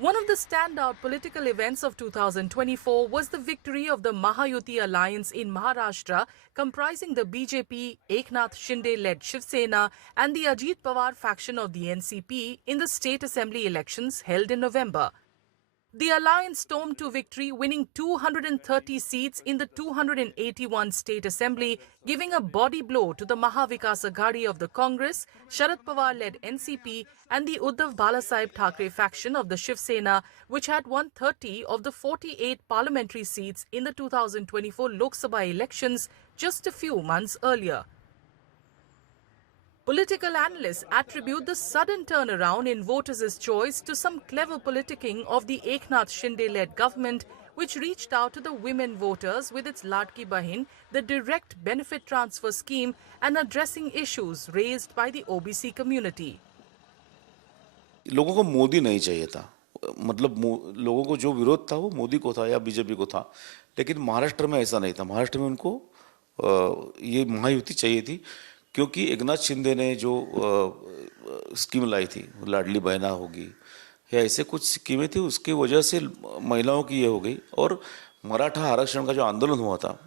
One of the standout political events of 2024 was the victory of the Mahayuti alliance in Maharashtra, comprising the BJP, Eknath Shinde-led Shiv Sena and the Ajit Pawar faction of the NCP in the state assembly elections held in November. The alliance stormed to victory, winning 230 seats in the 281 state assembly, giving a body blow to the Mahavikas Aghadi of the Congress, Sharad Pawar-led NCP and the Uddhav Balasaheb Thackeray faction of the Shiv Sena, which had won 30 of the 48 parliamentary seats in the 2024 Lok Sabha elections just a few months earlier. Political analysts attribute the sudden turnaround in voters' choice to some clever politicking of the Eknath Shinde-led government, which reached out to the women voters with its Ladki Bahin, the direct benefit transfer scheme, and addressing issues raised by the OBC community. लोगों को मोदी नहीं चाहिए था, मतलब लोगों को जो विरोध था वो मोदी को था या बीजेपी को था, लेकिन महाराष्ट्र में ऐसा नहीं था। महाराष्ट्र में उनको ये महायुति चाहिए थी, क्योंकि एकनाथ शिंदे ने जो स्कीम लाई थी, लाडली बहना होगी या ऐसे कुछ स्कीमें थी, उसकी वजह से महिलाओं की ये हो गई। और मराठा आरक्षण का जो आंदोलन हुआ था,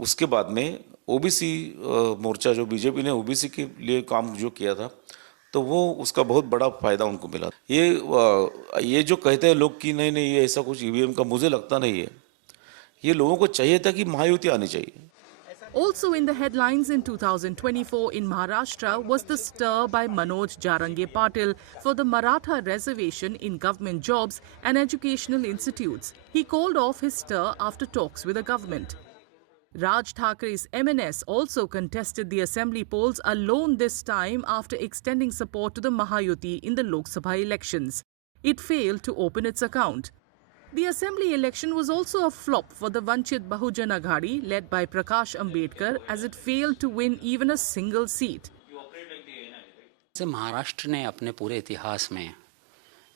उसके बाद में ओबीसी मोर्चा, जो बीजेपी ने ओबीसी के लिए काम जो किया था, तो वो उसका बहुत बड़ा फायदा उनको मिला। ये जो कहते हैं लोग कि नहीं नहीं ये ऐसा कुछ ईवीएम का, मुझे लगता नहीं है। ये लोगों को चाहिए था कि महायुति आनी चाहिए। Also in the headlines in 2024 in Maharashtra was the stir by Manoj Jarange Patil for the Maratha reservation in government jobs and educational institutes. He called off his stir after talks with the government. Raj Thackre's MNS also contested the assembly polls alone this time after extending support to the Mahayuti in the Lok Sabha elections. It failed to open its account. The assembly election was also a flop for the Vanchit Bahujan Aghadi led by Prakash Ambedkar, as it failed to win even a single seat. Maharashtra ने अपने पूरे इतिहास में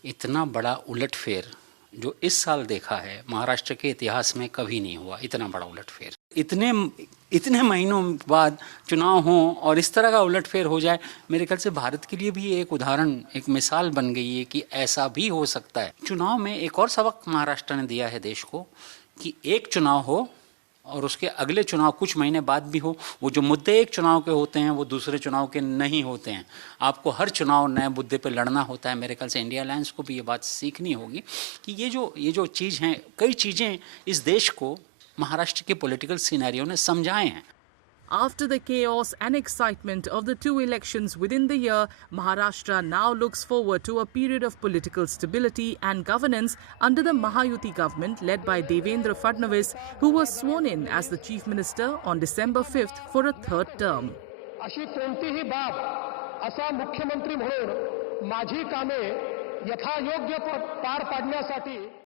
इतना बड़ा उलटफेर जो इस साल देखा है, महाराष्ट्र के इतिहास में कभी नहीं हुआ। इतना बड़ा उलटफेर इतने महीनों बाद चुनाव हो और इस तरह का उलटफेर हो जाए, मेरे ख्याल से भारत के लिए भी एक उदाहरण, एक मिसाल बन गई है कि ऐसा भी हो सकता है। चुनाव में एक और सबक महाराष्ट्र ने दिया है देश को कि एक चुनाव हो और उसके अगले चुनाव कुछ महीने बाद भी हो, वो जो मुद्दे एक चुनाव के होते हैं वो दूसरे चुनाव के नहीं होते हैं। आपको हर चुनाव नए मुद्दे पे लड़ना होता है। मेरे ख्याल से इंडिया अलायंस को भी ये बात सीखनी होगी कि ये जो चीज़ हैं, कई चीज़ें इस देश को महाराष्ट्र के पॉलिटिकल सिनेरियो ने समझाए हैं। After the chaos and excitement of the two elections within the year, Maharashtra now looks forward to a period of political stability and governance under the Mahayuti government led by Devendra Fadnavis, who was sworn in as the Chief Minister on December 5th for a third term. अशी कोणतीही बाब असा मुख्यमंत्री म्हणून माझी कामे यथायोग्य पार पाडण्यासाठी